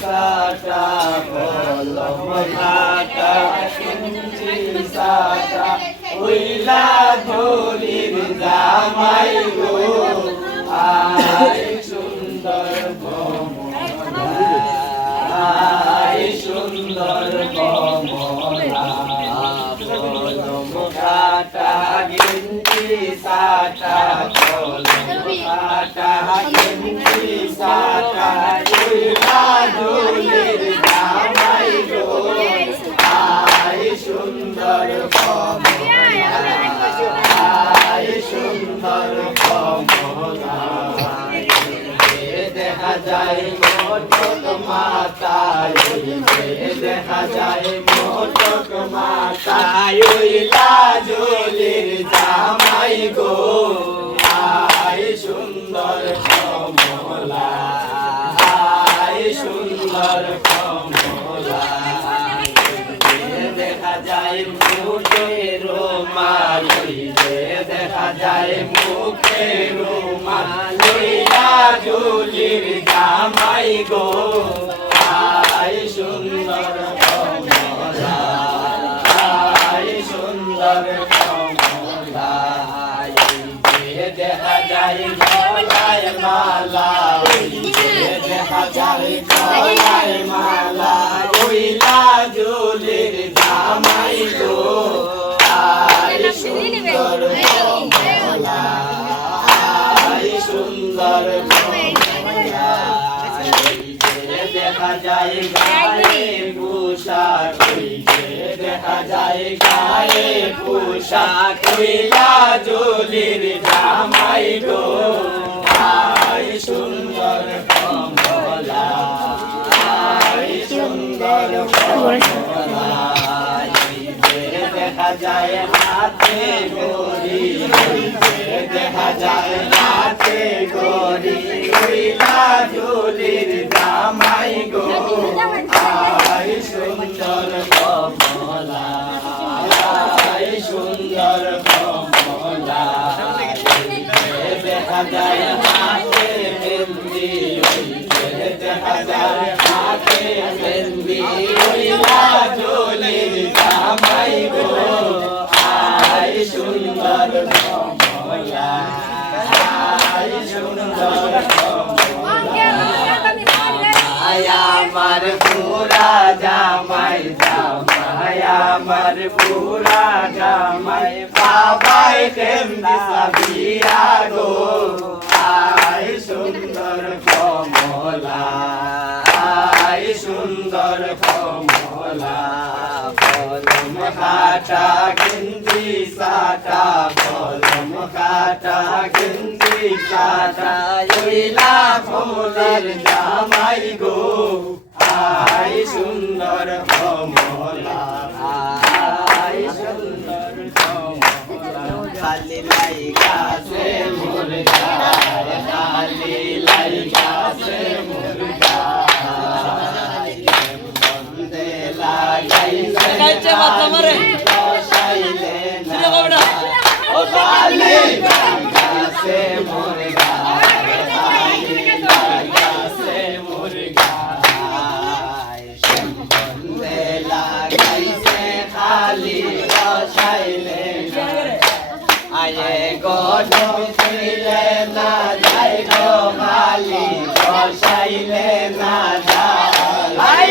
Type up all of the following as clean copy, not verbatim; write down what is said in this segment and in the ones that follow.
সাটা কলম কাটা সাটা ওইলা ধরির জামাই গো আয় সুন্দর আয় সুন্দর কমলা কলম কাটা গেঞ্জি সাটা কলম কাটা গেঞ্জি সাটা ওইলা ধরির জামাই গো আয় সুন্দর আয় সুন্দর কমলা দেখা যায় মোটক মাতায় দেখা যায় মোটক মাতায় ওইলা জলির জামাই গো আয় সুন্দর কমলা আয় সুন্দর কমলা দেখা যায় মুখের রুমাল দেখা যায় মুখের রুমাল লইয়া জলির জামাই গো আয় সুন্দর কমলা আয় সুন্দর কমলা দেখা যায় গলায় মালা দেখা যায় গলায় মালা ওইলা জলির জামাই গো আয় সুন্দর কমলা আয় সুন্দর কমলা দেখা যায় গায়ে পোশাক দেখা যায় গায়ে পোশাক ওইলা জলির জামাই গো আয় সুন্দর কমলা আয় সুন্দর কমলা দেখা যায় হাতে গড়ি দেখা যায় হাতে গড়ি ওইলা জলির জামাই গো আয় সুন্দর কমলা আয় সুন্দর কমলা দেখা যায় হাতে মেহেন্দি দেখা যায় হাতে মেহেন্দি ওইলা জলির জামাই গো আয় সুন্দর কমলা আয় সুন্দর কমলা আমার পুরা জামাই জামাই আমার পুরা জামাই বাবাই কেমনি সাবিয়া গো আয় সুন্দর কমলা আয় সুন্দর কমলা কলম কাটা গেঞ্জি সাটা কলম কাটা গেঞ্জি সাটা ওইলা কমলার জামাই গো আয় সুন্দর কমলা আয় সুন্দর কমলা খালি লাই গাছে মুরগা খালি লাই গাছে মুরগা বন্দে লাগাইছে মারে বসাইলে না ও খালি গাছে মুরগা আয়ে গড়িলে না যাই গো খালি বসাইলে না যাই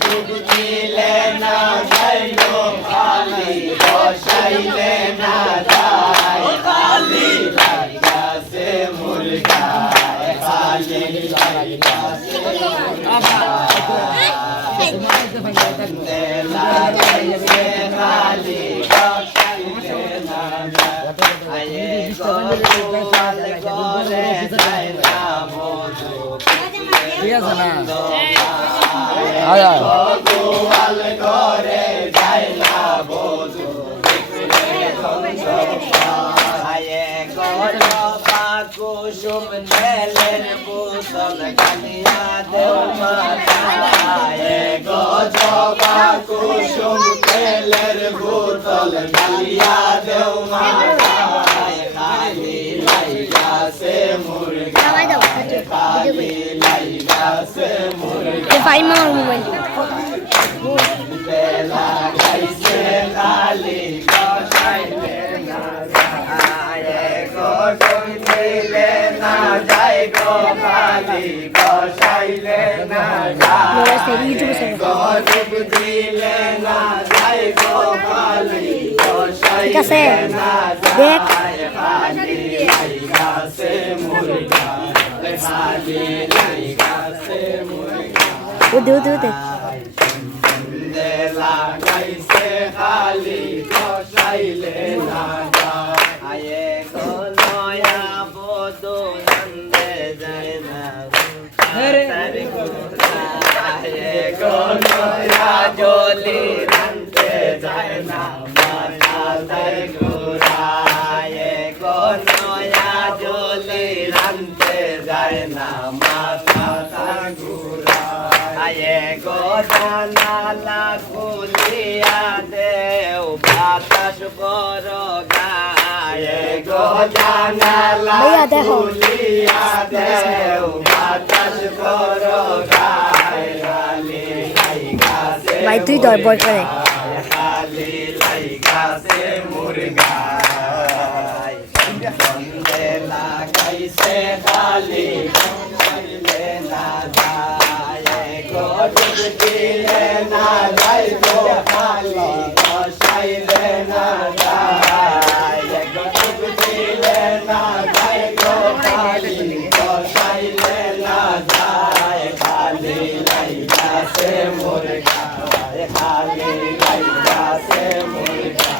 ডুবছিলে না যাই গো খালি বসাইলে না যাই খালি লাগাছে মুরগা খালি লাগাছে লাগাইছে খালি ঠিক আছে না গোয়াল ঘরে যাই না বধু কুসুম তেলের বোতল কালিয়া দেও মাথায় গজবা কুসুম তেলের বোতল কালিয়া দেও মাথায় খালি লাইগা সে মুরগা খালি লাইগা গাছে মুরগা ভাই মামার মোবাইল লাগাইছে খালি গসাইলে না যায় গো ডুব দিলে না যায় গো খালি গসাইলে না যায় গো ডুব দিলে না যায় গো খালি গসাইলে না যায় খালি গাছে মুরগা খালি গাছে মুরগা উদে লাগাইছে খালি গসাইলে না যায় গো নয়া বধু নন্দে যায় না গো নয়া জলি নন্দে যায় না মাথা তাই ঘুরায় গো নয়া জলি নন্দে যায় না মাথা তাই ঘুরায় গো জানালা খুলিয়া দেও বাতাস বড় গায়ে গো জানালা খুলিয়া দেও বাতাস বড় গায়ে খালি গাছে ভাই তুই ধর বল করে খালি গাছে মুরগা সন্ধে লাগাইছে খালি গসাইলে না যায় গো ডুব দিলে না যায় গো খালি গসাইলে না যায় গো ডুব দিলে না যায় গো খালি গসাইলে না যায় খালি গাছে মুরগা খালি গাছে মুরগা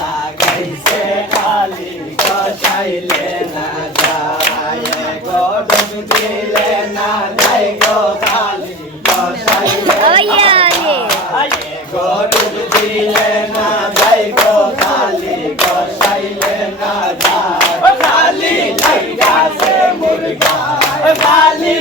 লাগাইছে খালি গসাইলে না যায় গো ডুব দিলে না যায় গো খালি গসাইলে গো ডুব দিলে না যায় গো খালি গসাইলে না যায় খালি গাছে মুরগা খালি